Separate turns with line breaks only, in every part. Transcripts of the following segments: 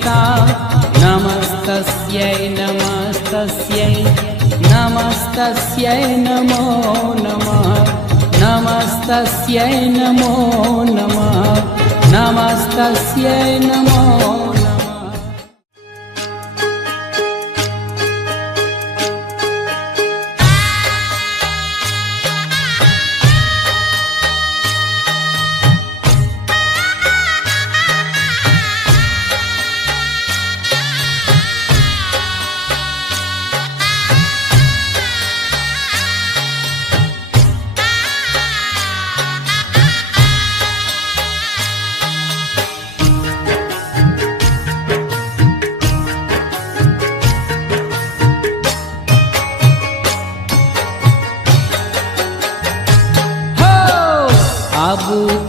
नमस्ता नमस्तस्यै नमस्तस्यै नमस्तस्यै नमो नमः नमस्तस्यै नमो नमः नमस्तस्यै नमो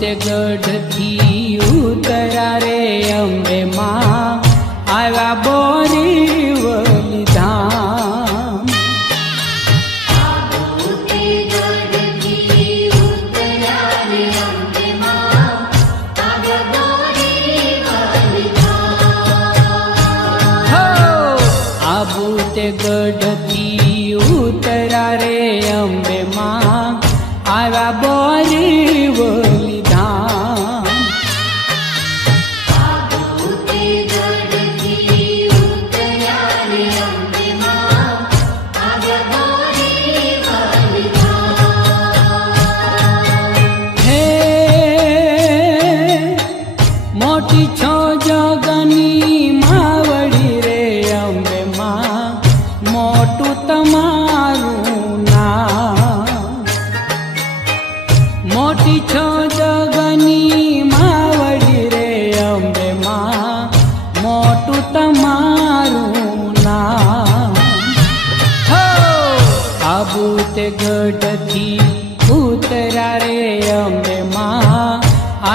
गढ़ थी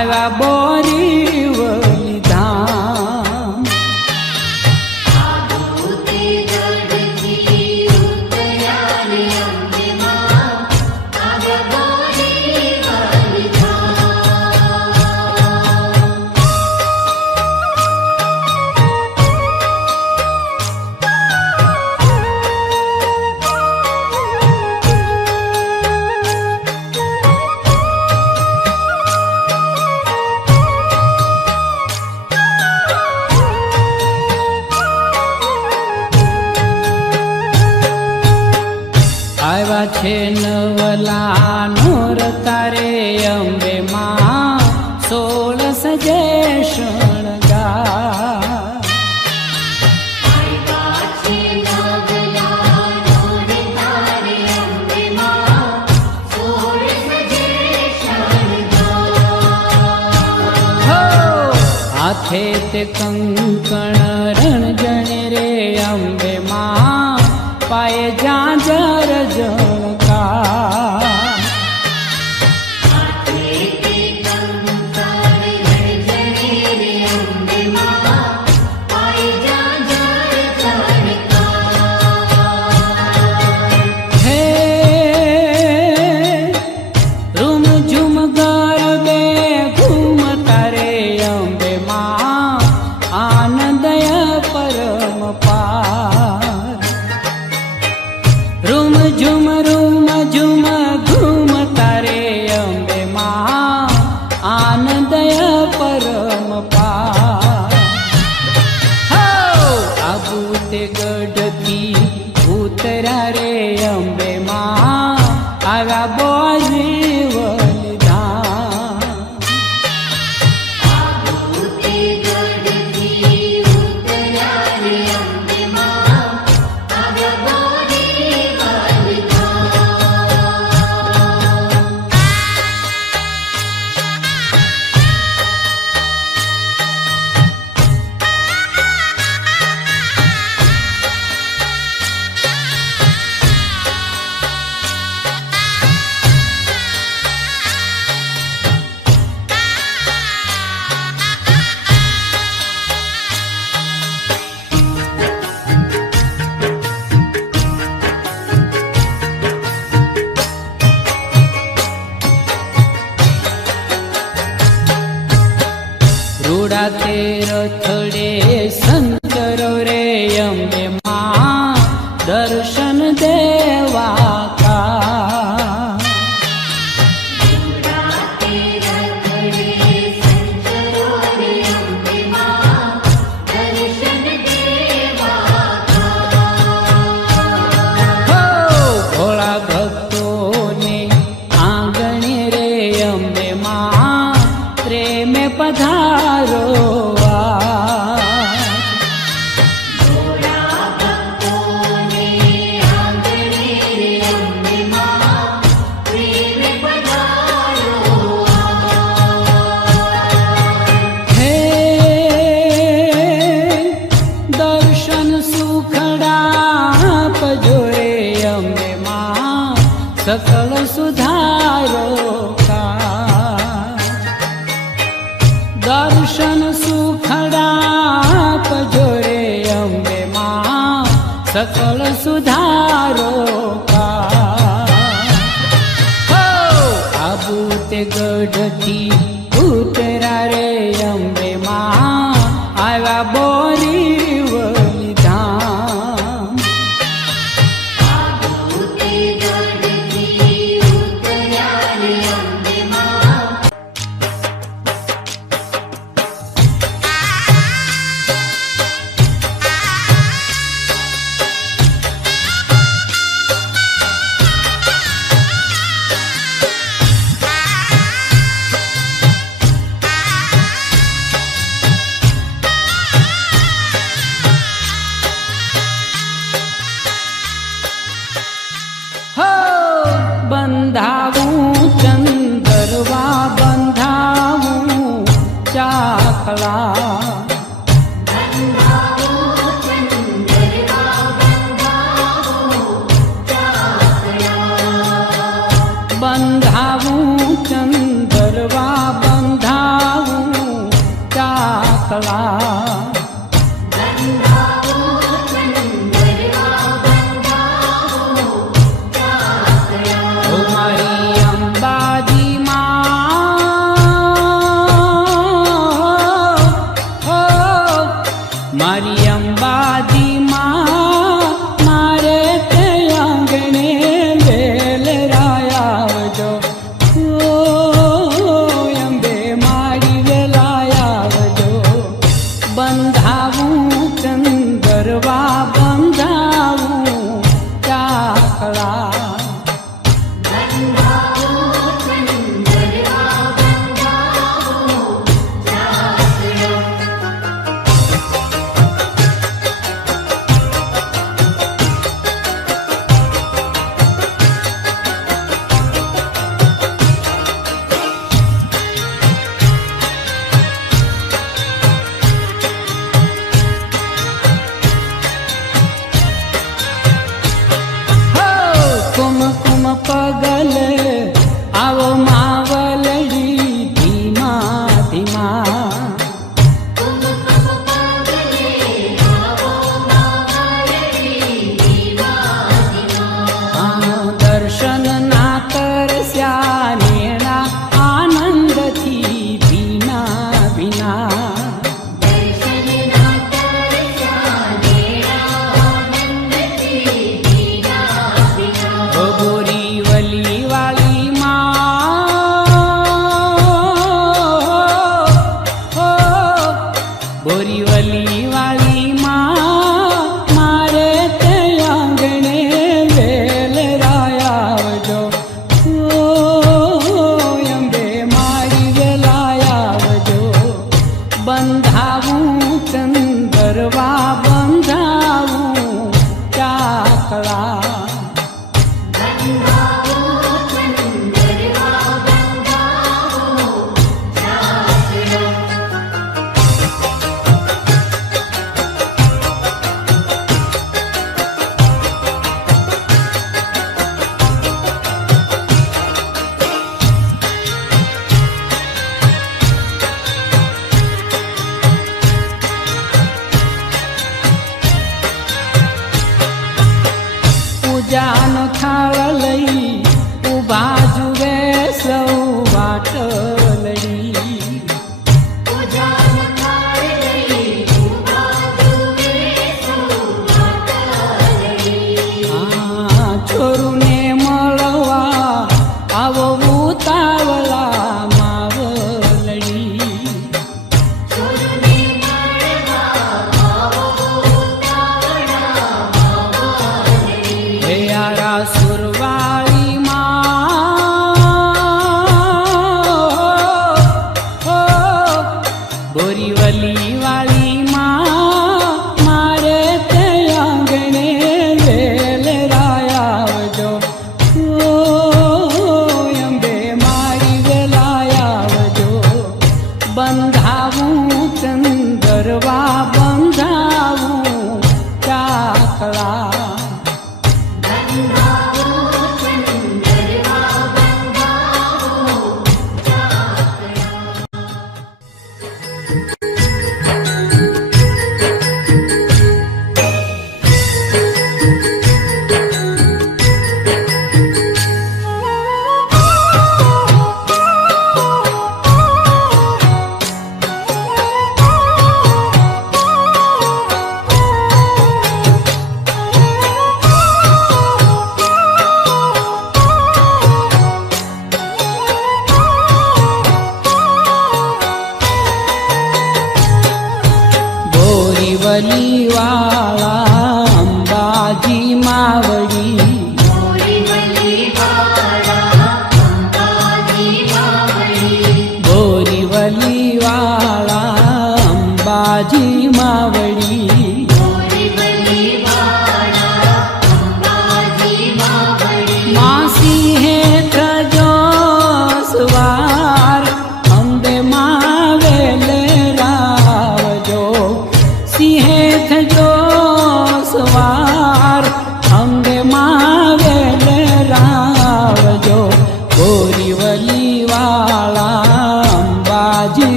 I love you.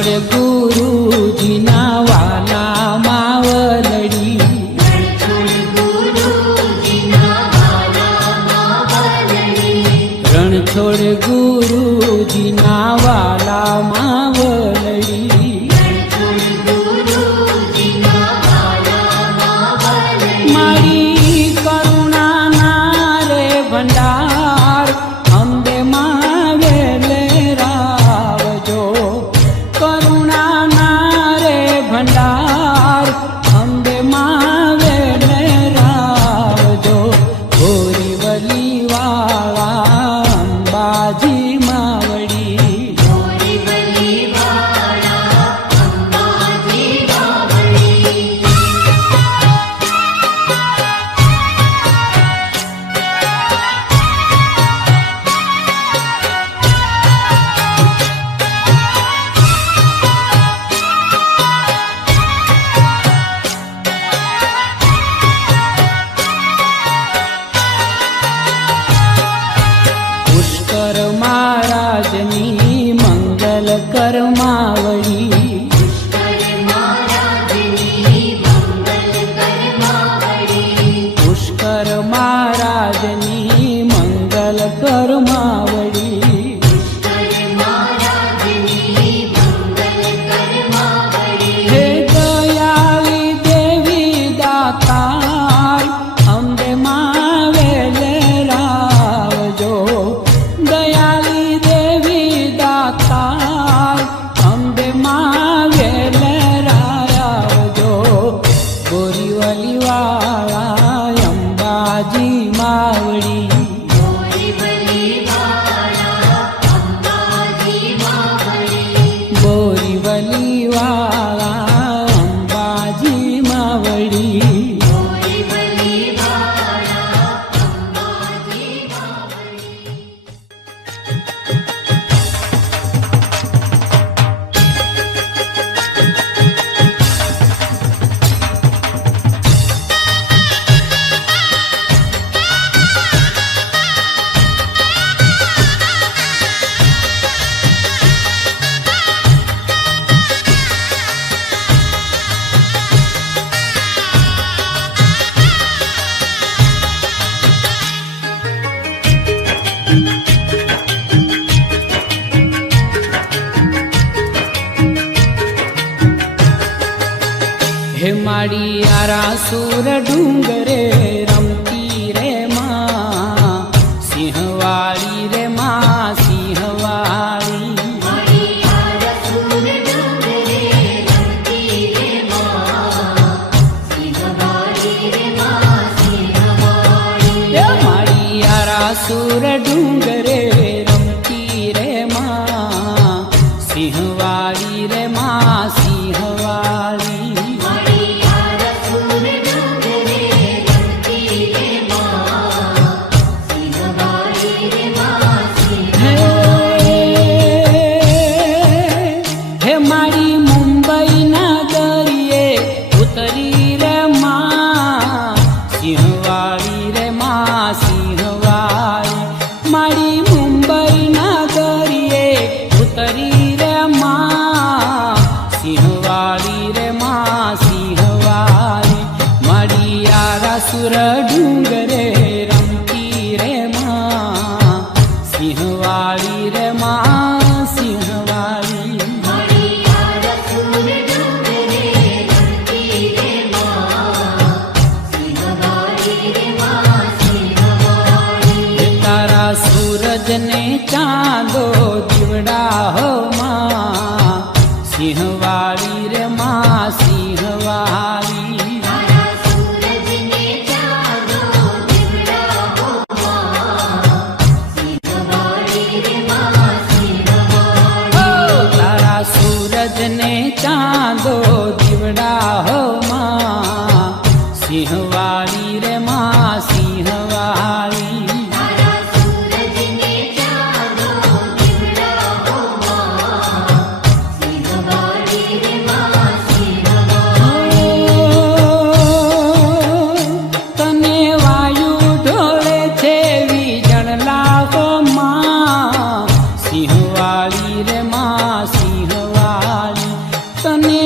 করে காவடி રે માડી આરા સુર ડુંગરે રમતી રે માં. સિંહવાળી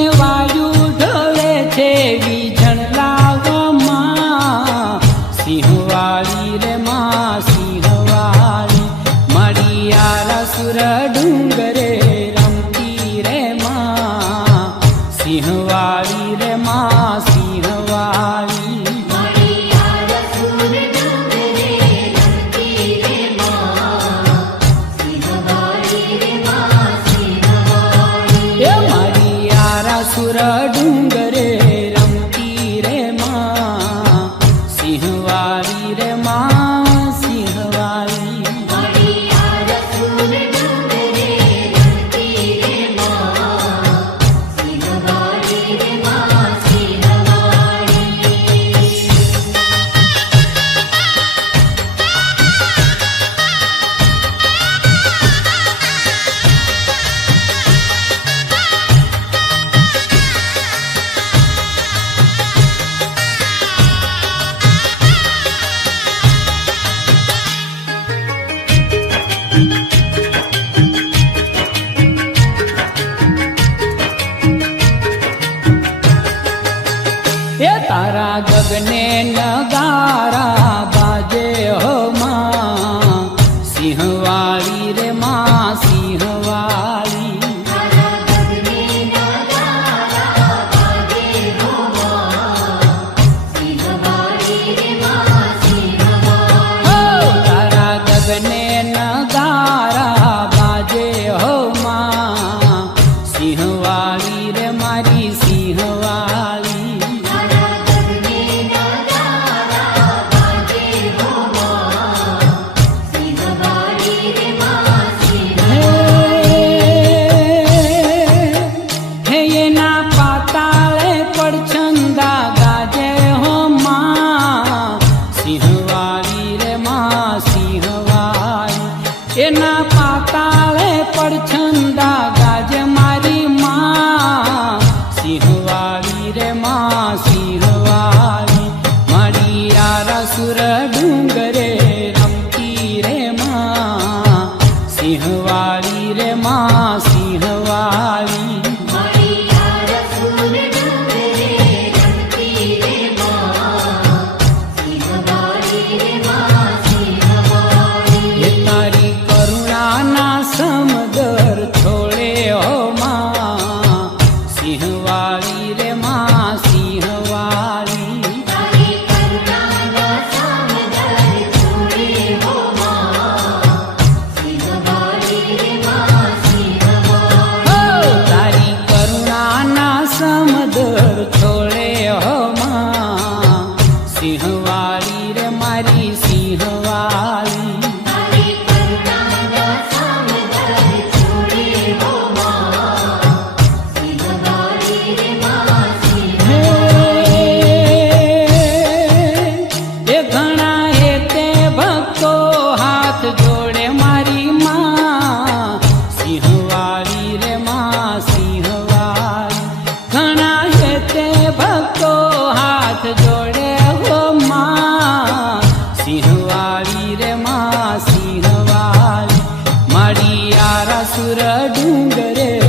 You why डूंगरे